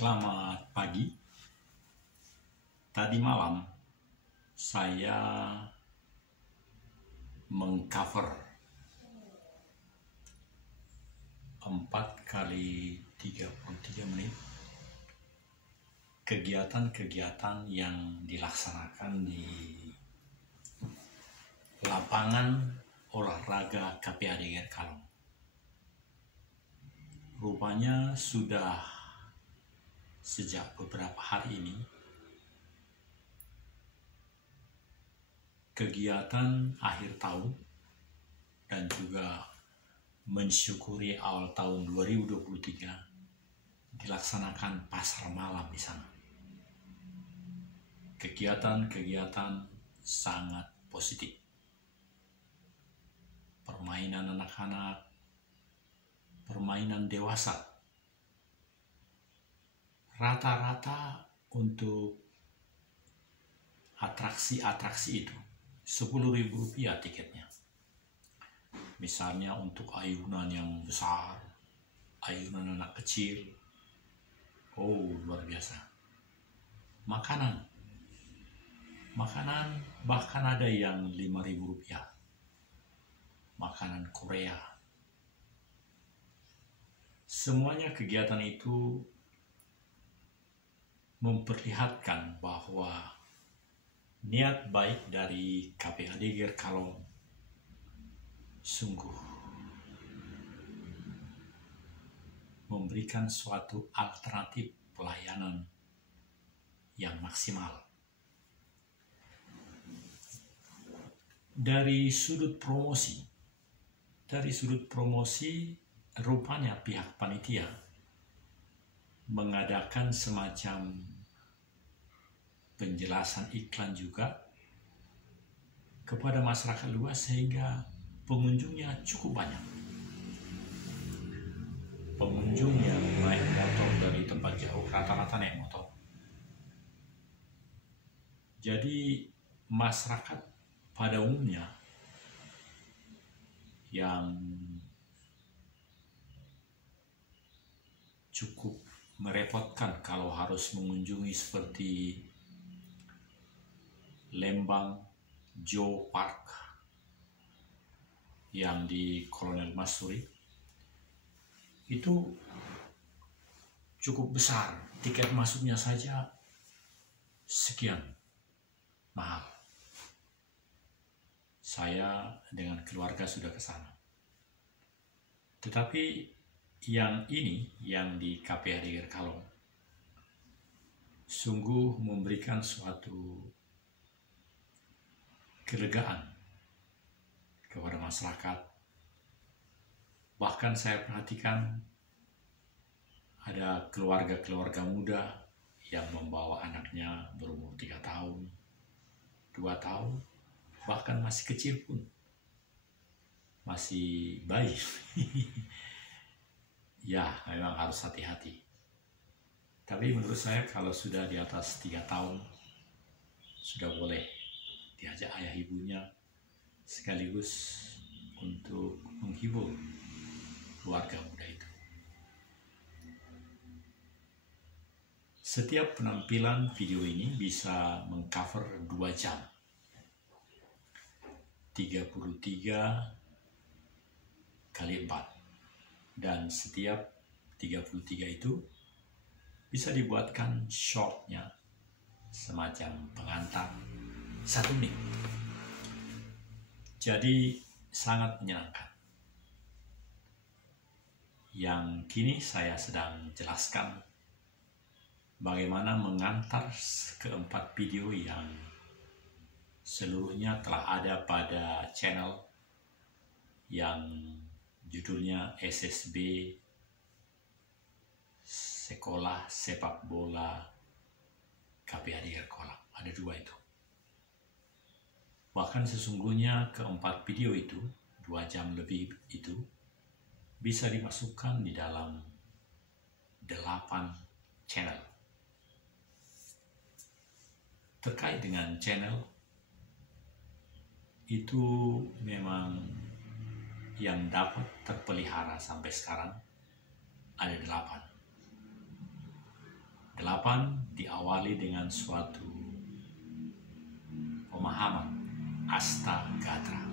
Selamat pagi. Tadi malam saya mengcover 4 kali 33 menit kegiatan-kegiatan yang dilaksanakan di lapangan olahraga KPAD GR Kalong. Rupanya sudah sejak beberapa hari ini kegiatan akhir tahun dan juga mensyukuri awal tahun 2023 dilaksanakan pasar malam di sana. Kegiatan-kegiatan sangat positif. Permainan anak-anak, permainan dewasa. Rata-rata untuk atraksi-atraksi itu Rp10.000 tiketnya. Misalnya untuk ayunan yang besar, ayunan anak kecil, luar biasa. Makanan bahkan ada yang Rp5.000. Makanan Korea. Semuanya kegiatan itu memperlihatkan bahwa niat baik dari KPAD GR Kalong sungguh memberikan suatu alternatif pelayanan yang maksimal. Dari sudut promosi, rupanya pihak panitia mengadakan semacam penjelasan iklan juga kepada masyarakat luas sehingga pengunjungnya cukup banyak. Pengunjung yang naik motor dari tempat jauh rata-rata naik motor. Jadi masyarakat pada umumnya yang cukup merepotkan kalau harus mengunjungi seperti Lembang Joe Park yang di Kolonel Masuri itu cukup besar, tiket masuknya saja sekian mahal. Saya dengan keluarga sudah ke sana. Tetapi yang ini, yang di KPAD GR Kalong, sungguh memberikan suatu kelegaan kepada masyarakat. Bahkan saya perhatikan ada keluarga-keluarga muda yang membawa anaknya berumur 3 tahun, 2 tahun, bahkan masih kecil pun, masih bayi. Ya, memang harus hati-hati. Tapi menurut saya kalau sudah di atas 3 tahun, sudah boleh diajak ayah ibunya sekaligus untuk menghibur keluarga muda itu. Setiap penampilan video ini bisa mengcover 2 jam. 33 kali 4. Dan setiap 33 itu bisa dibuatkan shortnya semacam pengantar 1 menit. Jadi sangat menyenangkan. Yang kini saya sedang jelaskan bagaimana mengantar ke-4 video yang seluruhnya telah ada pada channel yang judulnya SSB Sekolah Sepak Bola KPAD GR Kalong. Ada 2 itu. Bahkan sesungguhnya ke-4 video itu, 2 jam lebih itu, bisa dimasukkan di dalam 8 channel. Terkait dengan channel, itu memang yang dapat terpelihara sampai sekarang ada 8. 8 diawali dengan suatu pemahaman Astagatra.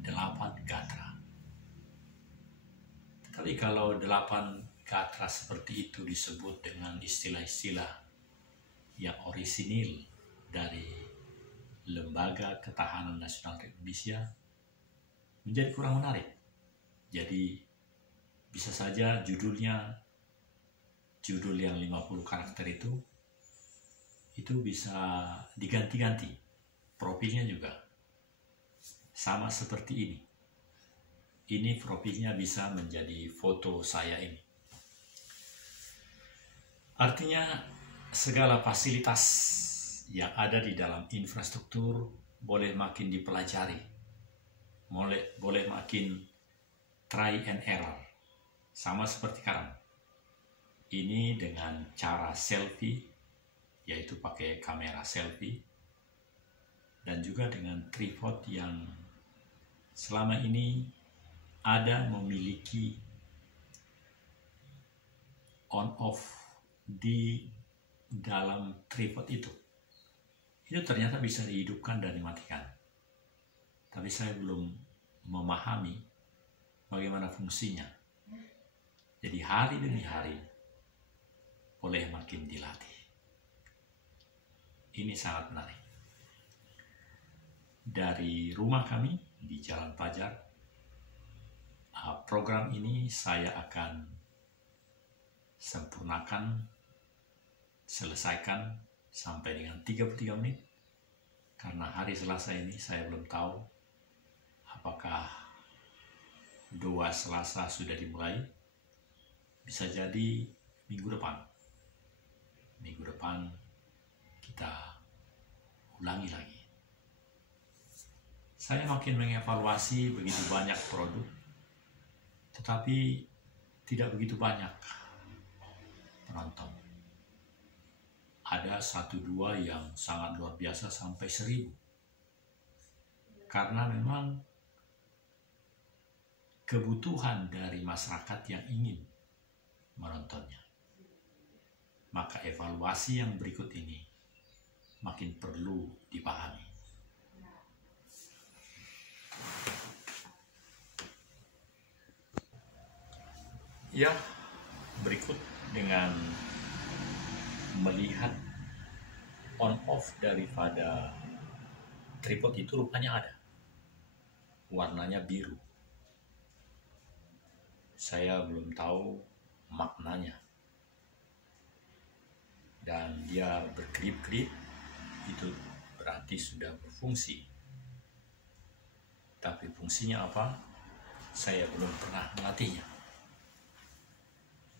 8 gatra. Tetapi kalau 8 gatra seperti itu disebut dengan istilah-istilah yang orisinil dari Lembaga Ketahanan Nasional Republik Indonesia, menjadi kurang menarik. Jadi bisa saja judul yang 50 karakter itu bisa diganti-ganti. Profilnya juga sama seperti ini. Ini profilnya bisa menjadi foto saya ini. Artinya segala fasilitas yang ada di dalam infrastruktur boleh makin dipelajari, boleh makin try and error, sama seperti sekarang. Ini dengan cara selfie, yaitu pakai kamera selfie, dan juga dengan tripod yang selama ini ada memiliki on off di dalam tripod itu. Itu ternyata bisa dihidupkan dan dimatikan. Tapi saya belum memahami bagaimana fungsinya. Jadi hari demi hari boleh makin dilatih. Ini sangat menarik. Dari rumah kami di Jalan Fajar, program ini saya akan sempurnakan, selesaikan sampai dengan 33 menit. Karena hari Selasa ini saya belum tahu apakah doa Selasa sudah dimulai. Bisa jadi minggu depan. Minggu depan kita ulangi lagi. Saya makin mengevaluasi begitu banyak produk, tetapi tidak begitu banyak penonton. Ada 1-2 yang sangat luar biasa sampai 1000. Karena memang kebutuhan dari masyarakat yang ingin menontonnya. Maka evaluasi yang berikut ini makin perlu dipahami. Ya, berikut dengan melihat on off daripada tripod itu rupanya ada. Warnanya biru. Saya belum tahu maknanya. Dan dia berkedip-kedip, itu berarti sudah berfungsi. Tapi fungsinya apa? Saya belum pernah melatihnya.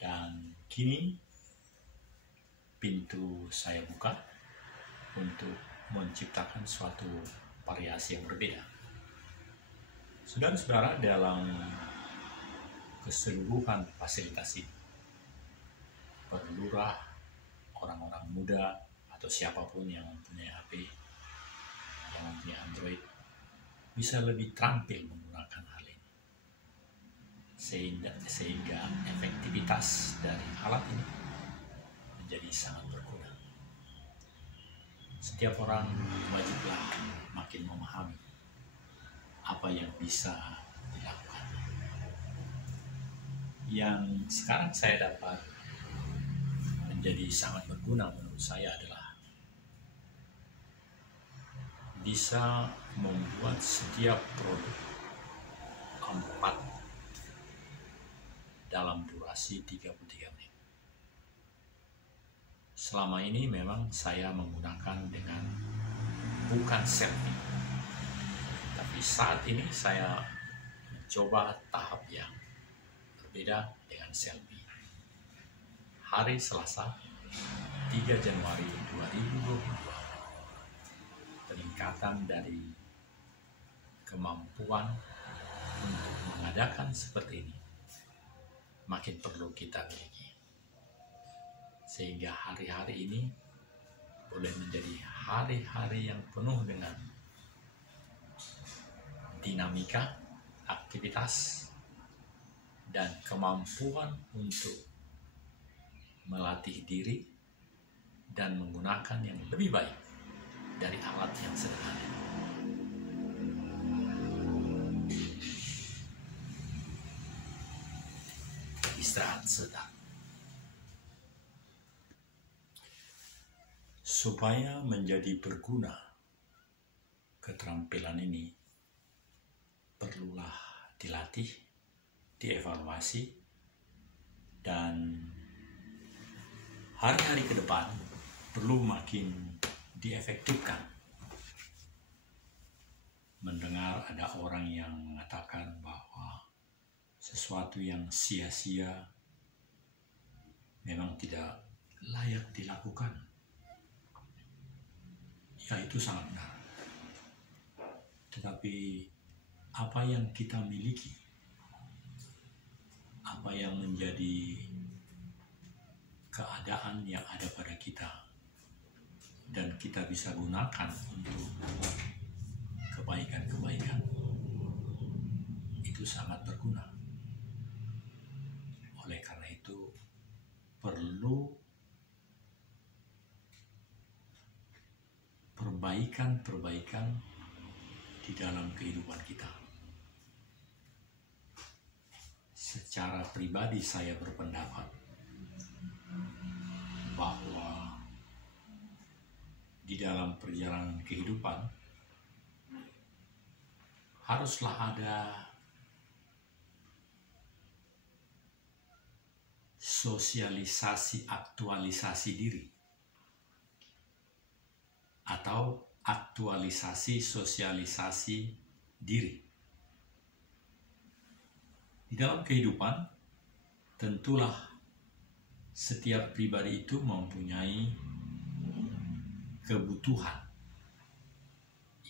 Dan kini pintu saya buka untuk menciptakan suatu variasi yang berbeda. Saudara-saudara, dalam keseluruhan fasilitas ini, perlulah orang-orang muda atau siapapun yang mempunyai HP, yang mempunyai Android, bisa lebih terampil menggunakan hal ini. Sehingga efektivitas dari alat ini menjadi sangat berkurang. Setiap orang wajiblah makin memahami apa yang bisa dilakukan. Yang sekarang saya dapat menjadi sangat berguna menurut saya adalah bisa membuat setiap produk 4 dalam durasi 33 menit. Selama ini memang saya menggunakan dengan bukan selfie. Tapi saat ini saya mencoba tahap yang berbeda dengan selfie. Hari Selasa, 3 Januari 2022. Peningkatan dari kemampuan untuk mengadakan seperti ini makin perlu kita miliki. Sehingga hari-hari ini boleh menjadi hari-hari yang penuh dengan dinamika, aktivitas, dan kemampuan untuk melatih diri dan menggunakan yang lebih baik dari alat yang sederhana. Istirahat sedang. Supaya menjadi berguna, keterampilan ini perlulah dilatih, dievaluasi, dan hari-hari ke depan perlu makin diefektifkan. Mendengar ada orang yang mengatakan bahwa sesuatu yang sia-sia memang tidak layak dilakukan. Ya, itu sangat benar. Tetapi apa yang kita miliki, apa yang menjadi keadaan yang ada pada kita dan kita bisa gunakan untuk kebaikan-kebaikan, itu sangat berguna. Oleh karena itu perlu perbaikan-perbaikan di dalam kehidupan kita. Secara pribadi saya berpendapat bahwa di dalam perjalanan kehidupan haruslah ada sosialisasi aktualisasi diri atau aktualisasi sosialisasi diri. Di dalam kehidupan tentulah setiap pribadi itu mempunyai kebutuhan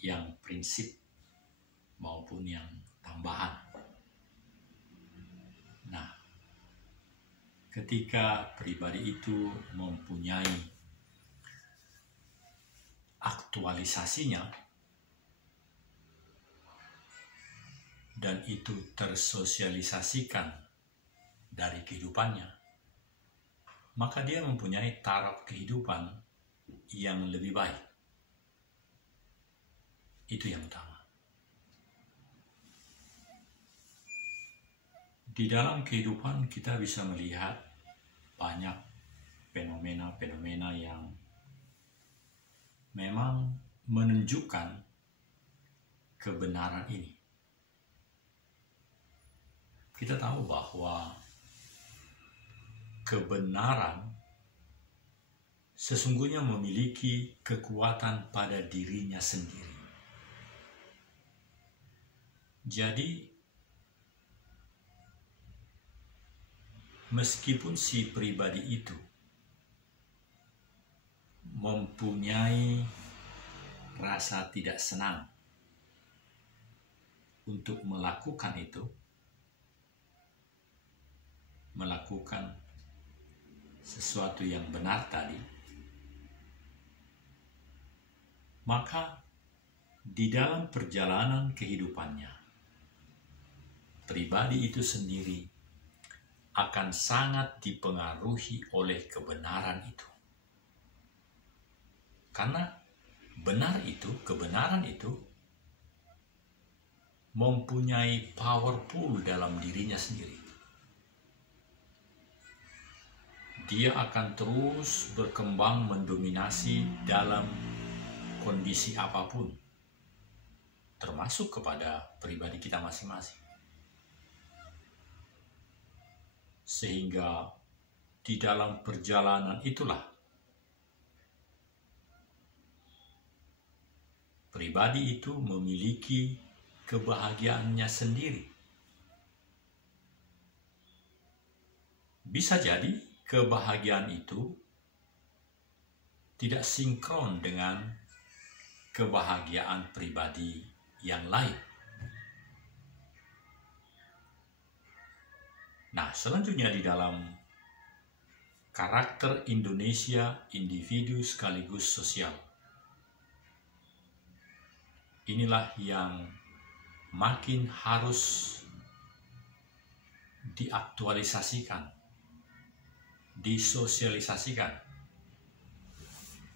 yang prinsip maupun yang tambahan. Nah, ketika pribadi itu mempunyai aktualisasinya dan itu tersosialisasikan dari kehidupannya, maka dia mempunyai taraf kehidupan yang lebih baik. Itu yang utama. Di dalam kehidupan kita bisa melihat banyak fenomena-fenomena yang memang menunjukkan kebenaran ini. Kita tahu bahwa kebenaran sesungguhnya memiliki kekuatan pada dirinya sendiri. Jadi, meskipun si pribadi itu mempunyai rasa tidak senang untuk melakukan itu, melakukan sesuatu yang benar tadi, maka di dalam perjalanan kehidupannya, pribadi itu sendiri akan sangat dipengaruhi oleh kebenaran itu. Karena kebenaran itu mempunyai powerful dalam dirinya sendiri. Dia akan terus berkembang mendominasi dalam kondisi apapun, termasuk kepada pribadi kita masing-masing. Sehingga di dalam perjalanan itulah pribadi itu memiliki kebahagiaannya sendiri. Bisa jadi kebahagiaan itu tidak sinkron dengan kebahagiaan pribadi yang lain. Nah, selanjutnya di dalam karakter Indonesia individu sekaligus sosial, inilah yang makin harus diaktualisasikan disosialisasikan.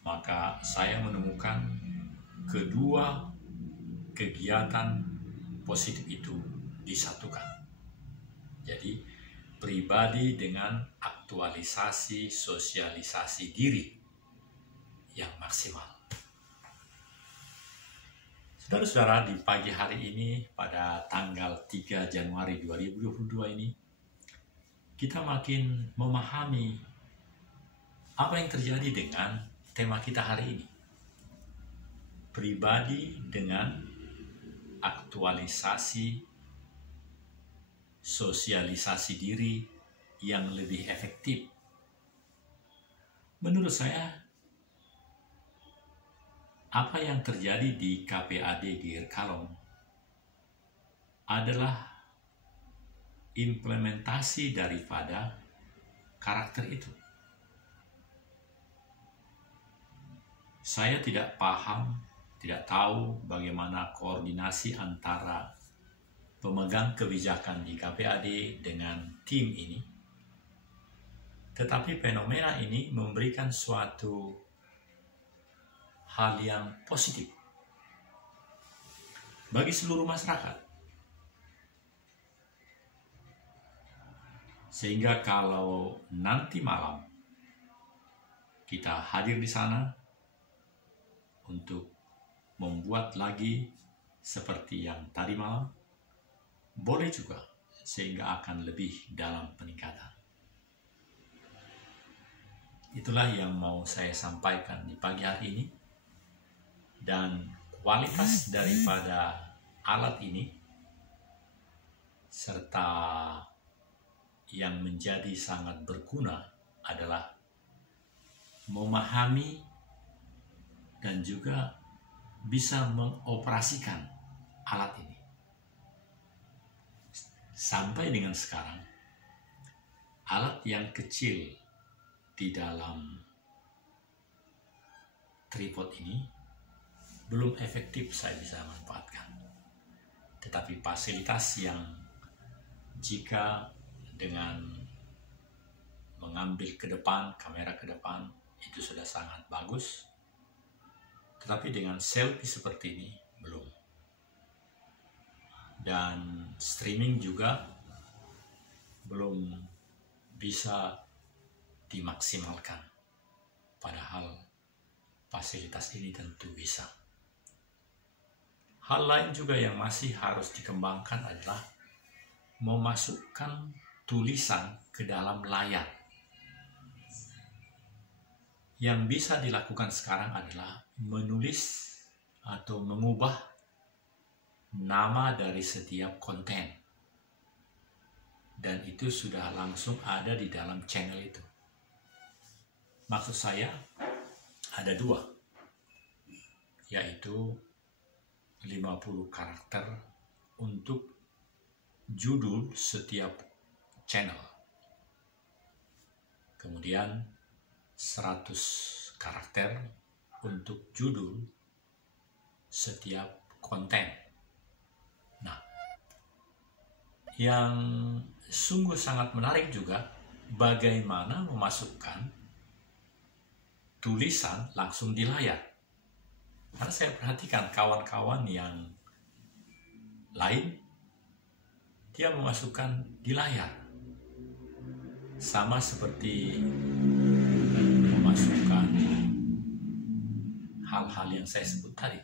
Maka saya menemukan kedua kegiatan positif itu disatukan. Jadi pribadi dengan aktualisasi sosialisasi diri yang maksimal. Saudara-saudara, di pagi hari ini pada tanggal 3 Januari 2022 ini kita makin memahami apa yang terjadi dengan tema kita hari ini. Pribadi dengan aktualisasi sosialisasi diri yang lebih efektif. Menurut saya, apa yang terjadi di KPAD GR Kalong adalah implementasi daripada karakter itu. Saya tidak paham, tidak tahu bagaimana koordinasi antara pemegang kebijakan di KPAD dengan tim ini. Tetapi fenomena ini memberikan suatu hal yang positif bagi seluruh masyarakat. Sehingga kalau nanti malam kita hadir di sana untuk membuat lagi seperti yang tadi malam, boleh juga, sehingga akan lebih dalam peningkatan. Itulah yang mau saya sampaikan di pagi hari ini. Dan kualitas daripada alat ini serta yang menjadi sangat berguna adalah memahami dan juga bisa mengoperasikan alat ini. Sampai dengan sekarang, alat yang kecil di dalam tripod ini belum efektif saya bisa manfaatkan. Tetapi fasilitas yang jika dengan mengambil ke depan, kamera ke depan, itu sudah sangat bagus. Tetapi dengan selfie seperti ini, belum. Dan streaming juga belum bisa dimaksimalkan. Padahal fasilitas ini tentu bisa. Hal lain juga yang masih harus dikembangkan adalah memasukkan tulisan ke dalam layar. Yang bisa dilakukan sekarang adalah menulis atau mengubah nama dari setiap konten. Dan itu sudah langsung ada di dalam channel itu. Maksud saya ada dua, yaitu 50 karakter untuk judul setiap channel. Kemudian 100 karakter untuk judul setiap konten. Nah, yang sungguh sangat menarik juga bagaimana memasukkan tulisan langsung di layar. Karena saya perhatikan kawan-kawan yang lain, dia memasukkan di layar. Sama seperti memasukkan hal-hal yang saya sebut tadi.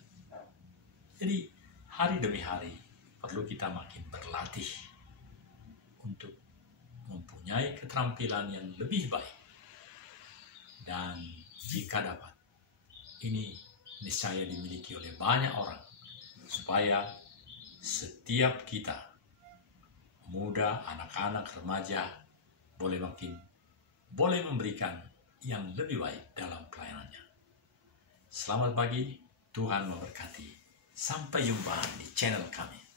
Jadi hari demi hari perlu kita makin berlatih untuk mempunyai keterampilan yang lebih baik. Dan jika dapat, ini niscaya dimiliki oleh banyak orang, supaya setiap kita, muda, anak-anak, remaja, boleh memberikan yang lebih baik dalam pelayanannya. Selamat pagi, Tuhan memberkati. Sampai jumpa di channel kami.